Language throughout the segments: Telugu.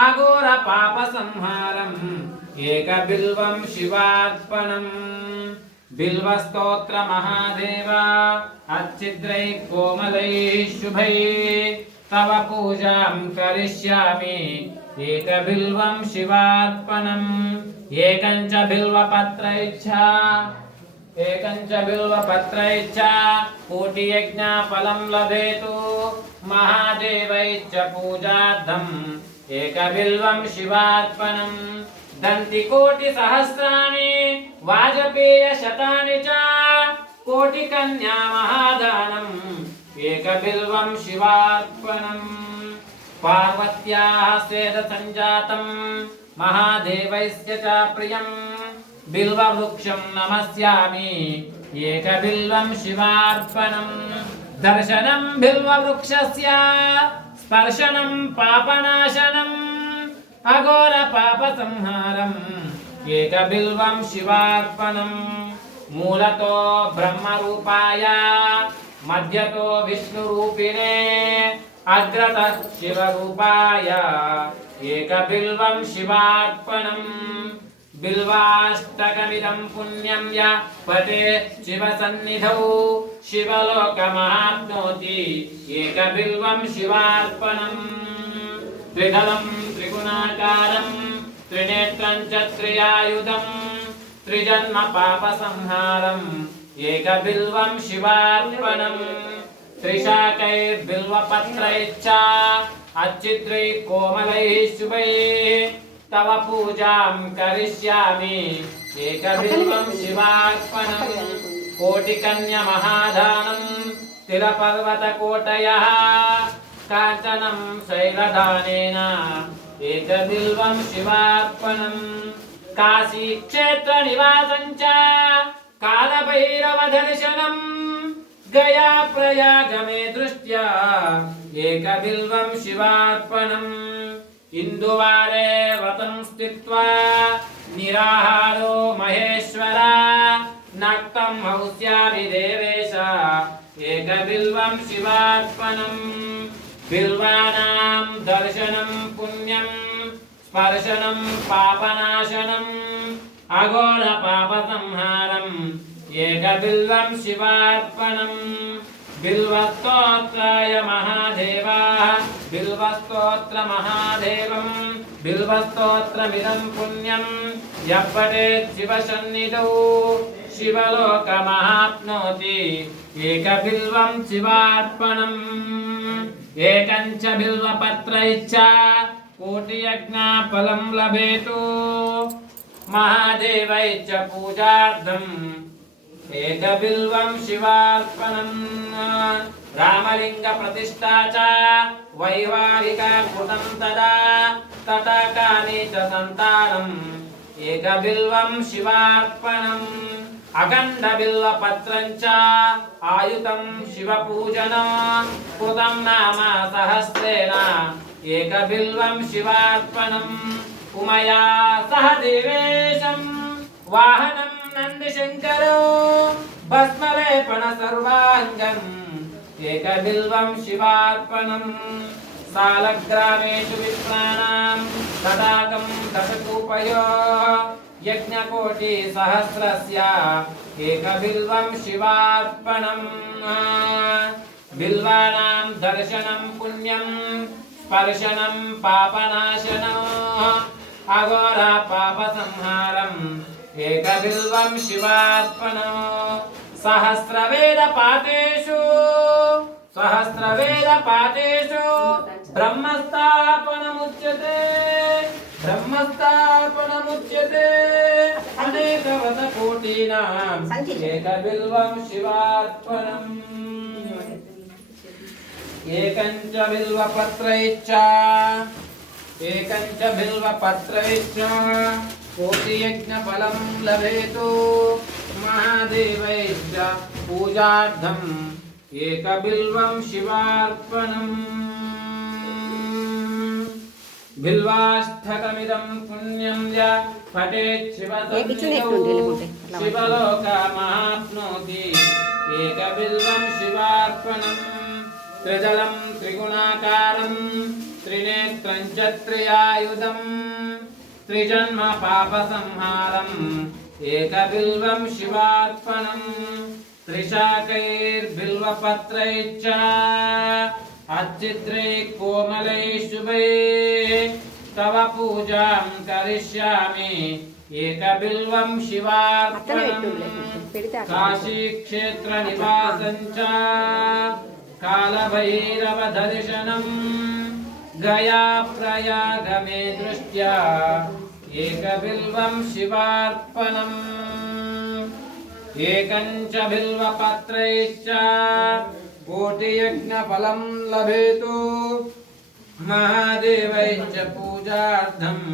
అఘోర పాప సంహారం. ఏక బిల్వం శివార్పణం. బిల్వ స్తోత్ర మహాదేవ అచ్చిద్రై కోమలై శుభై. తవ పూజాం కరిష్యామి. ఏక బిల్వం శివార్పణం. ఏకం చ బిల్వపత్రైచ్చా ఏకం చ బిల్వపత్రైచ్చ కోటి యజ్ఞ ఫలం లభేతు. మహాదేవైచ్చ పూజార్థం. ఏక బిల్వం శివార్పణం దంతి కోటి సహస్రాణి వాజపేయ శతాని చ కోటి కన్యా మహాదానం ఏక బిల్వం శివార్పణం పార్వత్యాः స్వేద సంజాతం మహాదేవైస్య స్పర్శనం పాపనాశనం అఘోర పాప సంహారం ఏక బిల్వం శివార్పణం. మూలతో బ్రహ్మరూపాయ మధ్యతో విష్ణురూపిణే అగ్రత శివరూపాయ ఏక బిల్వం శివార్పణం. బిల్వాష్టకమిదం పుణ్యం య పటే శివ సన్నిధౌ శివలోకమాప్నోతి ఏక బిల్వం శివార్పణం త్రిధలం త్రిగుణాకారం త్రినేత్రం చ త్రియాయుధం త్రిజన్మ పాప సంహారం ఏక బిల్వం శివార్పణం త్రిశాకైర్బిల్వపత్రైశ్చ అచ్చిద్రై కోమలైः శుభైः తవ పూజాం కరిష్యామి ఏక బిల్వం శివార్పణం కోటికన్య మహాదానం స్థిరపర్వత కోటయः కాంచనం శైలదానేన ఏక బిల్వం శివార్పణం కాశీక్షేత్ర నివాసం చ కాలభైరవ దర్శనం గయా ప్రయాగమే దృష్ట్యా ఏక బిల్వం శివార్పణం దేవేశ. ఏక బిల్వం శివార్పణం బిల్వానాం దర్శనం పుణ్యం. స్పర్శనం పాపనాశనం. అఘోర పాప సంహారం ఏక బిల్వం శివార్పణం బిల్వస్తోత్రాయ మహాదేవా. బిల్వస్తోత్ర మహాదేవం. బిల్వస్తోత్రమిదం పుణ్యం. ఎప్పటే శివసన్నిధౌ సన్నిధౌ శివలోకమహాప్నోతి ఏక బిల్వం శివార్పణం ఏకం చ బిల్వపత్రైశ్చ కోటి యజ్ఞా ఫలం లభేతు మహాదేవైశ్చ పూజార్థం ఏక బిల్వం శివార్పణం రామలింగ ప్రతిష్టా చ వైవాహిక కృతం తదా తటకాని చ సంతానం ఏక బిల్వం శివార్పణం అఖండ బిల్ల పత్రంచ ఆయుతం శివ పూజన కృతం నామ సహస్రేణ ఏక బిల్వం శివార్పణం ఉమయా సహ దేవేశం. వాహనం నంది శంకరో భస్మలేపణ సర్వాంగం ఏక బిల్వం శివార్పణం సాలగ్రామేషు విప్రాణాం తడాకం దశకూపయో యజ్ఞకోటి సహస్రస్య ఏక బిల్వం శివార్పణం బిల్వానాం దర్శనం పుణ్యం స్పర్శనం పాపనాశనం అఘోర పాప సంహారం ఏక బిల్వం బ్రహ్మస్థాపనముచ్యతే అనేకవత కోటీనాం ఏక బిల్వం శివార్పణం ఏకంచ బిల్వపత్రైశ్చ ఏకంచ బిల్వపత్రైశ్చ కోటియజ్ఞఫలం లభేతు మహాదేవైశ్చ పూజార్థం ఏకబిల్వం శివార్పణం బిల్వాష్టకమిదం పుణ్యం య పఠేత్ శివలోకమాప్నోతి ఏక బిల్వం శివార్పణం త్రిజలం త్రిగుణాకారం త్రినేత్రం చ త్రియాయుధం త్రిజన్మ పాప సంహారం ఏక బిల్వం శివార్పణం త్రిశాకైర్బిల్వపత్రైశ్చ అచ్చిత్రై కోమలై శుభై तव पूजां करिष्यामि। एकबिल्वं शिवार्पणं काशीक्षेत्रनिवासं च कालभैरवदर्शनम् गया प्रयागमे दृष्ट्या एकबिल्वं शिवार्पणम्। एकं च बिल्वपत्रैश्च कोटियज्ञफलं लभेतु। महादेवैश्च पूजार्थम्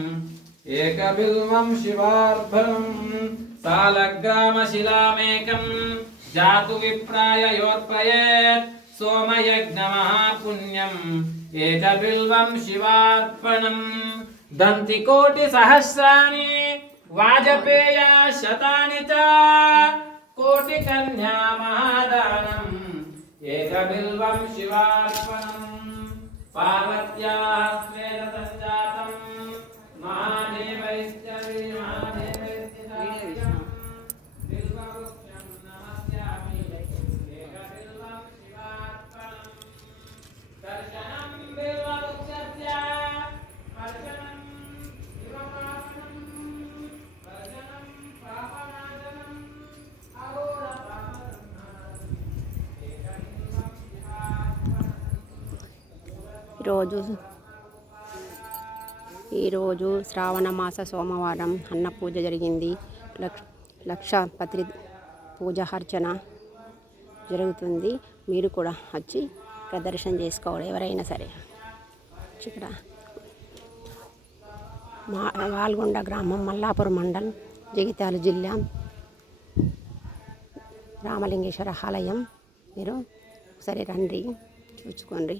एकबिल्वं शिवार्पणम् सालग्रामशिलामेकम् जातु विप्राय योर्पयेत् सोमयज्ञमहापुण्यम् एकबिल्वं शिवार्पणम् दन्तिकोटिसहस्राणि वाजपेया शतानि च महादानम् शिवार्पणम् पार्वत्याः स्वेदसञ्जातम् రోజు ఈరోజు శ్రావణ మాస సోమవారం అన్న పూజ జరిగింది. లక్ష లక్షపత్రి పూజ అర్చన జరుగుతుంది. మీరు కూడా వచ్చి ప్రదర్శన చేసుకోవాలి ఎవరైనా సరే. ఇక్కడ మా వాల్గొండ గ్రామం మల్లాపురం మండలం జగిత్యాల జిల్లా రామలింగేశ్వర ఆలయం. మీరు ఒకసారి రండి చూసుకోండి.